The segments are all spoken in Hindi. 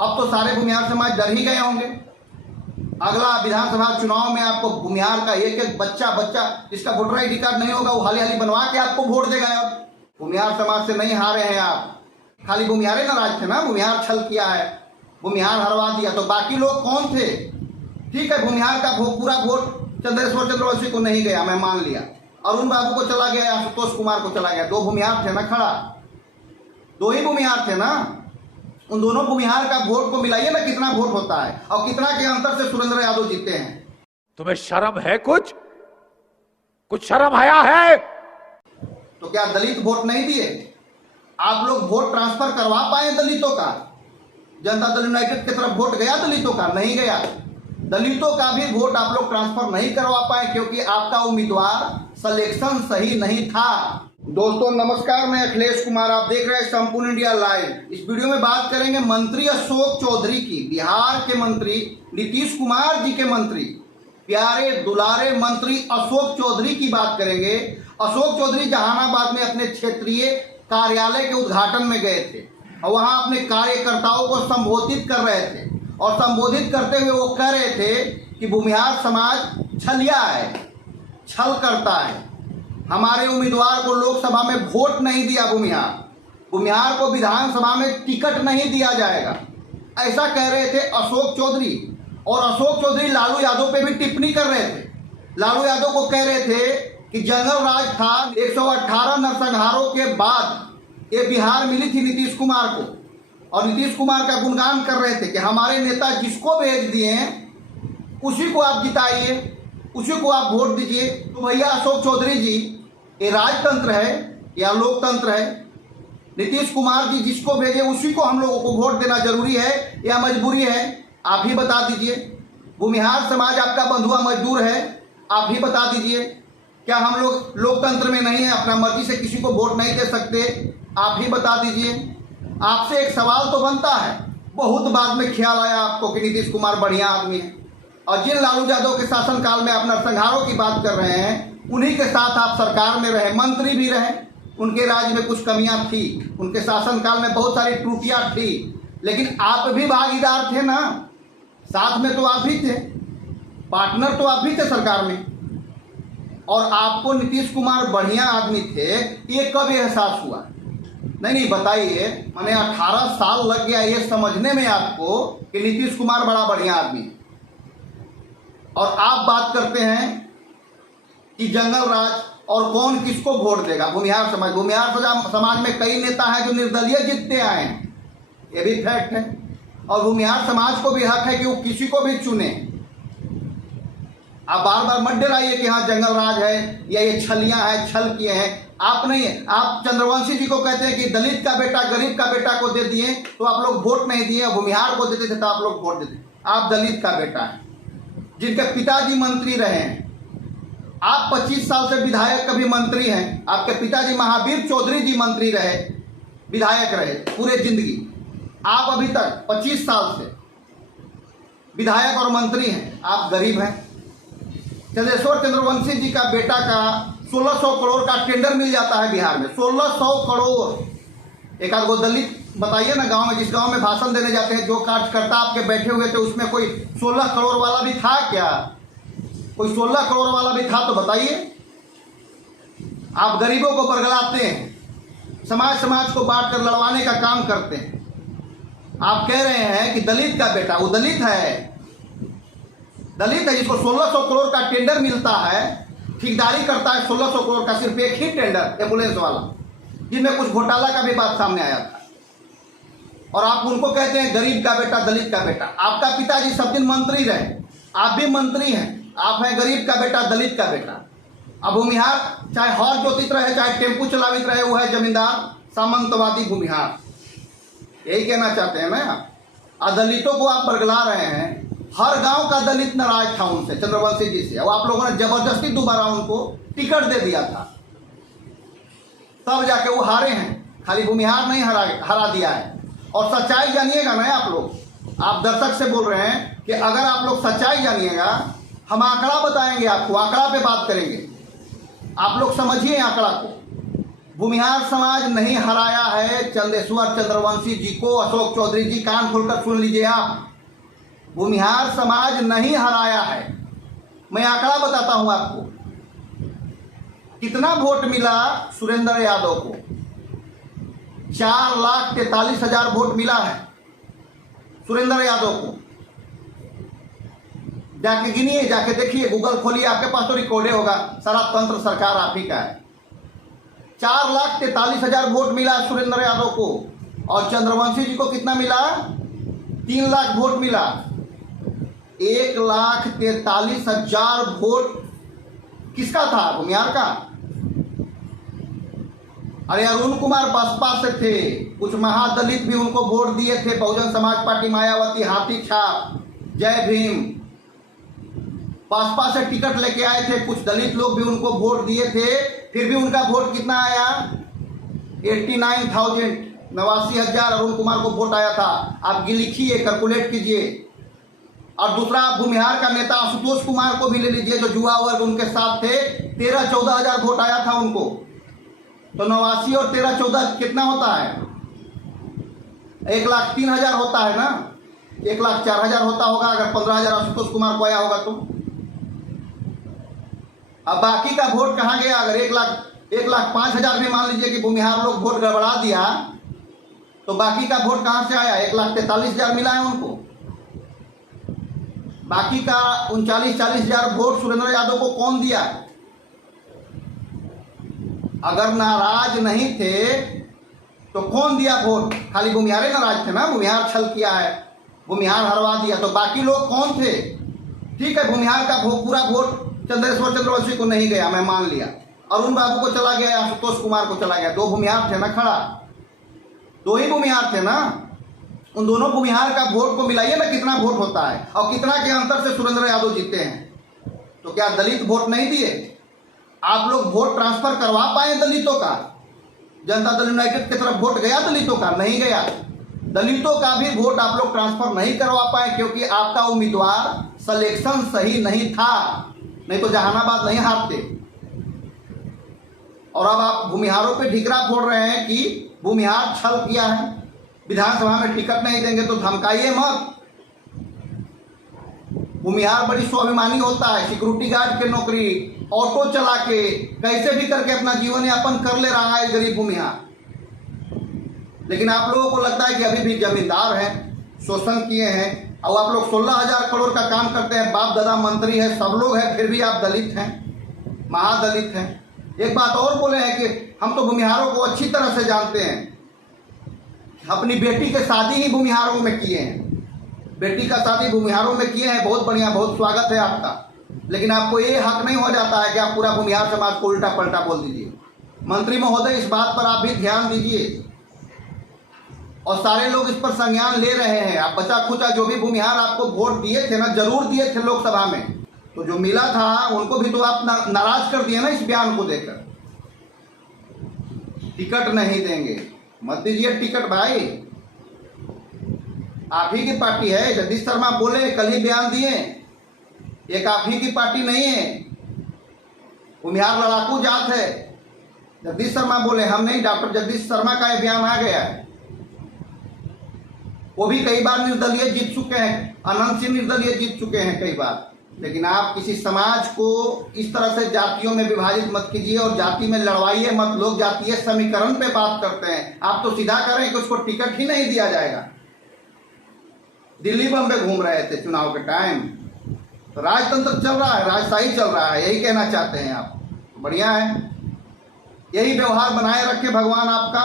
अब तो सारे भूमिहार समाज डर ही गए होंगे। अगला विधानसभा चुनाव में आपको भूमिहार का एक एक बच्चा जिसका वोटर आई डी कार्ड नहीं होगा वो हाली बनवा के आपको वोट देगा। अब भूमिहार समाज से नहीं हारे हैं आप, खाली भूमिहारे नाराज थे ना, भूमिहार छल किया है, भूमिहार हरवा दिया, तो बाकी लोग कौन थे? ठीक है, भूमिहार का पूरा वोट चंद्रेश्वर चंद्रवंशी को नहीं गया, मैं मान लिया, अरुण बाबू को चला गया, आशुतोष कुमार को चला गया, दो भूमिहार थे ना खड़ा, दो ही भूमिहार थे ना। उन दोनों भूमिहार का वोट को मिलाइए ना, कितना वोट होता है और कितना के अंतर से सुरेंद्र यादव जीते हैं। तुम्हें शर्म है? कुछ शर्म आया है? तो क्या दलित वोट नहीं दिए? आप लोग वोट ट्रांसफर करवा पाए दलितों का? जनता दल यूनाइटेड की तरफ वोट गया दलितों का? नहीं गया। दलितों का भी वोट आप लोग ट्रांसफर नहीं करवा पाए क्योंकि आपका उम्मीदवार सिलेक्शन सही नहीं था। दोस्तों नमस्कार, मैं अखिलेश कुमार, आप देख रहे हैं संपूर्ण इंडिया लाइव। इस वीडियो में बात करेंगे मंत्री अशोक चौधरी की, बिहार के मंत्री नीतीश कुमार जी के मंत्री, प्यारे दुलारे मंत्री अशोक चौधरी की बात करेंगे। अशोक चौधरी जहानाबाद में अपने क्षेत्रीय कार्यालय के उद्घाटन में गए थे और वहां अपने कार्यकर्ताओं को संबोधित कर रहे थे और संबोधित करते हुए वो कह रहे थे कि भूमिहार समाज छलिया है, छल करता है, हमारे उम्मीदवार को लोकसभा में वोट नहीं दिया, भूमिहार को विधानसभा में टिकट नहीं दिया जाएगा, ऐसा कह रहे थे अशोक चौधरी। और अशोक चौधरी लालू यादव पे भी टिप्पणी कर रहे थे। लालू यादव को कह रहे थे कि जंगल राज था, 118 नरसंहारों के बाद ये बिहार मिली थी नीतीश कुमार को, और नीतीश कुमार का गुणगान कर रहे थे कि हमारे नेता जिसको भेज दिए उसी को आप जिताइए, उसी को आप वोट दीजिए। तो भैया अशोक चौधरी जी, ये राजतंत्र है या लोकतंत्र है? नीतीश कुमार जी जिसको भेजे उसी को हम लोगों को वोट देना जरूरी है या मजबूरी है? आप ही बता दीजिए। भूमिहार समाज आपका बंधुआ मजदूर है, आप ही बता दीजिए। क्या हम लोग लोकतंत्र में नहीं है, अपना मर्जी से किसी को वोट नहीं दे सकते? आप ही बता दीजिए। आपसे एक सवाल तो बनता है, बहुत बाद में ख्याल आया आपको कि नीतीश कुमार बढ़िया आदमी है, और जिन लालू यादव के शासनकाल में आप नरसंहारों की बात कर रहे हैं उन्हीं के साथ आप सरकार में रहे, मंत्री भी रहे, उनके राज्य में कुछ कमियां थी, उनके शासनकाल में बहुत सारी त्रुटियां थी, लेकिन आप भी भागीदार थे ना, साथ में तो आप ही थे, पार्टनर तो आप भी थे सरकार में। और आपको नीतीश कुमार बढ़िया आदमी थे, ये कब एहसास हुआ? नहीं बताइए। मैंने 18 साल लग गया ये समझने में आपको कि नीतीश कुमार बड़ा बढ़िया आदमी है, और आप बात करते हैं कि जंगल राज और कौन किसको वोट देगा? भूमिहार समाज में कई नेता हैं जो निर्दलीय जीतते आए हैं, ये भी फैक्ट है, और भूमिहार समाज को भी हक है कि वो किसी को भी चुने। आप बार बार मत डराइए कि हाँ जंगल राज है या ये छलियां हैं, छल किए हैं। आप नहीं है, आप चंद्रवंशी जी को कहते हैं कि दलित का बेटा गरीब का बेटा को दे दिए तो आप लोग वोट नहीं दिए, भूमिहार को देते थे तो आप लोग वोट देते। आप दलित का बेटा है जिनके पिताजी मंत्री रहे हैं, आप 25 साल से विधायक कभी मंत्री हैं, आपके पिताजी महावीर चौधरी जी मंत्री रहे, विधायक रहे पूरे जिंदगी, आप अभी तक 25 साल से विधायक और मंत्री हैं, आप गरीब हैं। चंद्रेश्वर चंद्रवंशी जी का बेटा का 1600 करोड़ का टेंडर मिल जाता है बिहार में, 1600 करोड़। एक आध गो दलित बताइए ना गांव में, जिस गांव में भाषण देने जाते हैं, जो कार्यकर्ता आपके बैठे हुए थे उसमें कोई 16 करोड़ वाला भी था क्या? कोई 16 करोड़ वाला भी था तो बताइए। आप गरीबों को बरगलाते हैं, समाज को बांट कर लड़वाने का काम करते हैं। आप कह रहे हैं कि दलित का बेटा, वो दलित है जिसको 1600 करोड़ का टेंडर मिलता है, ठेकेदारी करता है 1600 करोड़ का, सिर्फ एक ही टेंडर एम्बुलेंस वाला, जिसमें कुछ घोटाला का भी बात सामने आया था, और आप उनको कहते हैं गरीब का बेटा, दलित का बेटा। आपका पिताजी सब दिन मंत्री रहे, आप भी मंत्री हैं, आप हैं गरीब का बेटा, दलित का बेटा। अब भूमिहार चाहे हौर जोतित रहे, चाहे टेम्पू चलावित रहे, वो है जमींदार सामंतवादी भूमिहार, यही कहना चाहते हैं ना आप। दलितों को आप बरगला रहे हैं, हर गांव का दलित नाराज था उनसे, चंद्रवंशी जी से, और आप लोगों ने जबरदस्ती दोबारा उनको टिकट दे दिया था, तब जाके वो हारे हैं। खाली भूमिहार नहीं हरा दिया है। और सच्चाई जानिएगा ना आप लोग, आप दर्शक से बोल रहे हैं कि अगर आप लोग सच्चाई जानिएगा, हम आंकड़ा बताएंगे आपको, आंकड़ा पे बात करेंगे, आप लोग समझिए आंकड़ा को। भूमिहार समाज नहीं हराया है चंदेश्वर चंद्रवंशी जी को। अशोक चौधरी जी, कान खोलकर सुन लीजिए आप, भूमिहार समाज नहीं हराया है। मैं आंकड़ा बताता हूं आपको, कितना वोट मिला सुरेंद्र यादव को। 4,43,000 वोट मिला है सुरेंद्र यादव को। जाके गिनिए, जाके देखिए, गूगल खोलिए, आपके पास तो रिकॉर्डे होगा। सारा तंत्र सरकार आप ही का है। 4,43,000 वोट मिला सुरेंद्र यादव को, और चंद्रवंशी जी को कितना मिला? 3 लाख वोट मिला। 1,43,000 वोट किसका था? भूमिहार का। अरे अरुण कुमार बसपा से थे, कुछ महादलित भी उनको वोट दिए थे। बहुजन समाज पार्टी, मायावती, हाथी छाप, जय भीम, बसपा से टिकट लेके आए थे। कुछ दलित लोग भी उनको वोट दिए थे। फिर भी उनका वोट कितना आया? 89,000, 89,000 अरुण कुमार को वोट आया था। आप लिखिए, कैलकुलेट कीजिए। और दूसरा, भूमिहार का नेता आशुतोष कुमार को भी ले लीजिए, जो युवा वर्ग उनके साथ थे। 13-14,000 वोट आया था उनको। तो 89 और 13-14 कितना होता है? 1,03,000 होता है ना। 1,04,000 होता होगा अगर 15,000 आशुतोष कुमार को आया होगा तो। अब बाकी का वोट कहाँ गया? अगर 1,05,000 भी मान लीजिए कि भूमिहार लोग वोट गड़बड़ा दिया, तो बाकी का वोट कहाँ से आया? 1,43,000 मिला है उनको। बाकी का 39-40,000 वोट सुरेंद्र यादव को कौन दिया? अगर नाराज नहीं थे तो कौन दिया वोट? खाली भूमिहार नाराज थे ना, भूमिहार छल किया है, भूमिहार हरवा दिया। तो बाकी लोग कौन थे? ठीक है, भूमिहार का पूरा वोट चंद्रेश्वर चंद्रवंशी को नहीं गया, मैं मान लिया। अरुण बाबू को चला गया, आशुतोष कुमार को चला गया। 2 भूमिहार थे ना खड़ा, 2 ही भूमिहार थे ना। उन दोनों भूमिहार का वोट को मिलाइए ना, कितना वोट होता है और कितना के अंतर से सुरेंद्र यादव जीते हैं। तो क्या दलित वोट नहीं दिए? आप लोग वोट ट्रांसफर करवा पाए दलितों का? जनता दल यूनाइटेड की तरफ वोट गया दलितों का? नहीं गया। दलितों का भी वोट आप लोग ट्रांसफर नहीं करवा पाए, क्योंकि आपका उम्मीदवार सिलेक्शन सही नहीं था। नहीं तो जहानाबाद नहीं हारते। और अब आप भूमिहारों पे ढिकरा फोड़ रहे हैं कि भूमिहार छल किया है, विधानसभा में टिकट नहीं देंगे। तो धमकाइए मत। भूमिहार बड़ी स्वाभिमानी होता है, सिक्योरिटी गार्ड की नौकरी, ऑटो चला के कैसे भी करके अपना जीवन यापन कर ले रहा है गरीब भूमिहार। लेकिन आप लोगों को लगता है कि अभी भी जमींदार हैं, शोषण किए हैं। और आप लोग 16,000 करोड़ का काम करते हैं, बाप दादा मंत्री है, सब लोग हैं, फिर भी आप दलित हैं, महादलित हैं। एक बात और बोले हैं कि हम तो भूमिहारों को अच्छी तरह से जानते हैं, अपनी बेटी के शादी ही भूमिहारों में किए हैं। बेटी का शादी भूमिहारों में किए हैं, बहुत बढ़िया, बहुत स्वागत है आपका। लेकिन आपको ये हक नहीं हो जाता है कि आप पूरा भूमिहार समाज को उल्टा पलटा बोल दीजिए। मंत्री महोदय, इस बात पर आप भी ध्यान दीजिए। और सारे लोग इस पर संज्ञान ले रहे हैं। आप बचा खुचा जो भी भूमिहार आपको वोट दिए थे ना, जरूर दिए थे लोकसभा में, तो जो मिला था उनको भी तो आप नाराज कर दिए ना इस बयान को देकर। टिकट नहीं देंगे, मत दीजिए टिकट भाई। आप ही की पार्टी है। जगदीश शर्मा बोले, कल ही बयान दिए, एक आप ही की पार्टी नहीं है। भूमिहार लड़ाकू जात है। जगदीश शर्मा बोले, हम नहीं। डॉक्टर जगदीश शर्मा का यह बयान आ गया है। वो भी कई बार निर्दलीय जीत चुके हैं, अनंत सिंह निर्दलीय जीत चुके हैं कई बार। लेकिन आप किसी समाज को इस तरह से जातियों में विभाजित मत कीजिए और जाति में लड़वाइए मत। लोग जातीय समीकरण पे बात करते हैं, आप तो सीधा करें कि उसको टिकट ही नहीं दिया जाएगा। दिल्ली बम्बे घूम रहे थे चुनाव के टाइम, तो राजतंत्र चल रहा है, राजशाही चल रहा है, यही कहना चाहते हैं आप। बढ़िया है, यही व्यवहार बनाए रखे भगवान आपका।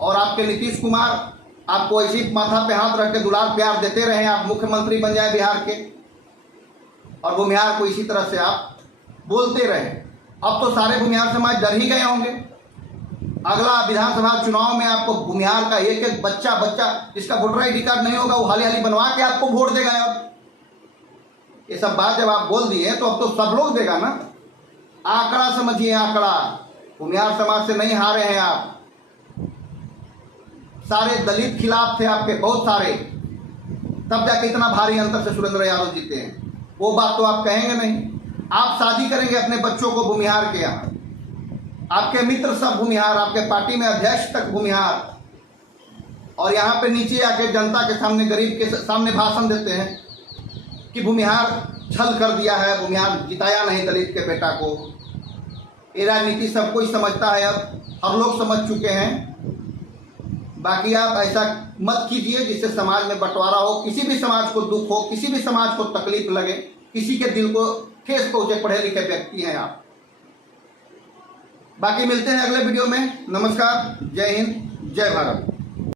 और आपके नीतीश कुमार आपको ऐसी माथा पे हाथ रख के दुलार प्यार देते रहे, आप मुख्यमंत्री बन जाए बिहार के, और भूमिहार को इसी तरह से आप बोलते रहे। अब तो सारे भूमिहार समाज डर ही गए होंगे। अगला विधानसभा चुनाव में आपको भूमिहार का एक एक बच्चा जिसका वोटर आई डी कार्ड नहीं होगा, वो हाली हाली बनवा के आपको वोट देगा। अब ये सब बात जब आप बोल दिए तो अब तो सब लोग देगा ना। आंकड़ा समझिए, आंकड़ा। भूमिहार समाज से नहीं हारे हैं आप। सारे दलित खिलाफ थे आपके, बहुत सारे, तब जाके इतना भारी अंतर से सुरेंद्र यादव जीते हैं। वो बात तो आप कहेंगे नहीं। आप शादी करेंगे अपने बच्चों को भूमिहार के यहाँ, आपके मित्र सब भूमिहार, आपके पार्टी में अध्यक्ष तक भूमिहार, और यहाँ पे नीचे आके जनता के सामने, गरीब के सामने भाषण देते हैं कि भूमिहार छल कर दिया है, भूमिहार जिताया नहीं दलित के बेटा को। ये राजनीति सब कोई समझता है, अब हर लोग समझ चुके हैं। बाकी आप ऐसा मत कीजिए जिससे समाज में बंटवारा हो, किसी भी समाज को दुख हो, किसी भी समाज को तकलीफ लगे, किसी के दिल को ठेस पहुंचे। पढ़े लिखे व्यक्ति हैं आप। बाकी मिलते हैं अगले वीडियो में। नमस्कार, जय हिंद, जय भारत।